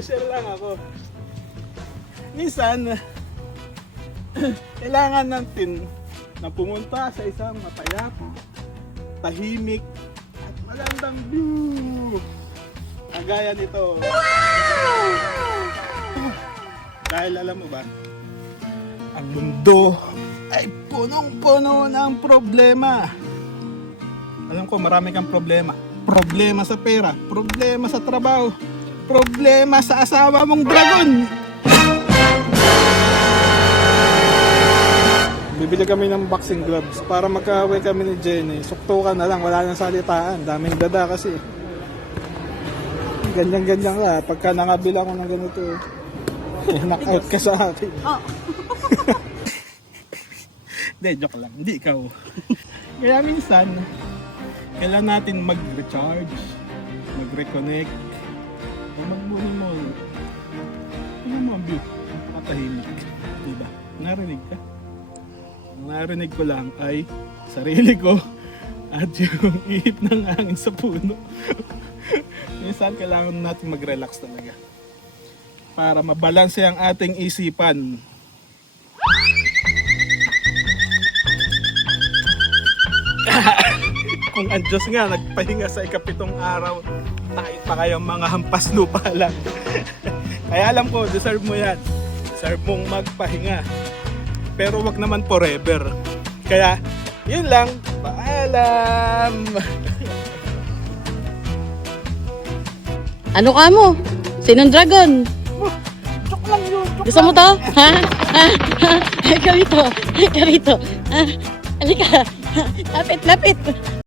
Nag-share lang ako. Minsan, kailangan natin na pumunta sa isang mapayapa, tahimik, at magandang view. Kagaya nito. Dahil alam mo ba, ang mundo ay punong-puno ng problema. Alam ko marami kang problema. Problema sa pera, problema sa trabaho, problema sa asawa mong dragon. Bibili kami ng boxing gloves para magka-away kami ni Jenny. Suktukan na lang, wala nang salitaan. Daming dada kasi. Ganyan-ganyan ka. Pagka nakabila ko ng ganito, knock-out ka sa akin. Hindi, joke lang. Hindi ikaw. Kaya minsan, kailangan natin mag-recharge, mag-reconnect, o mag-muni-muni. Tingnan mo ang view, napakatahimik. Diba? Narinig ka? Ang narinig ko lang ay sarili ko at yung ihip ng hangin sa puno. Minsan kailangan natin mag-relax talaga para mabalanse ang ating isipan. Kung ang Diyos nga nagpahinga sa ikapitong araw, tayo pa kayang mga hampas lupa lang. Kaya alam ko, deserve mo yan. Deserve mong magpahinga. Pero wag naman forever. Kaya, yun lang. Paalam! Ano ka mo? Sinong dragon? Joke lang yun. Gusto mo to? Ha? Ha? Ha? Ikaw rito. Ikaw rito. Ha? Halika. Lapit, lapit.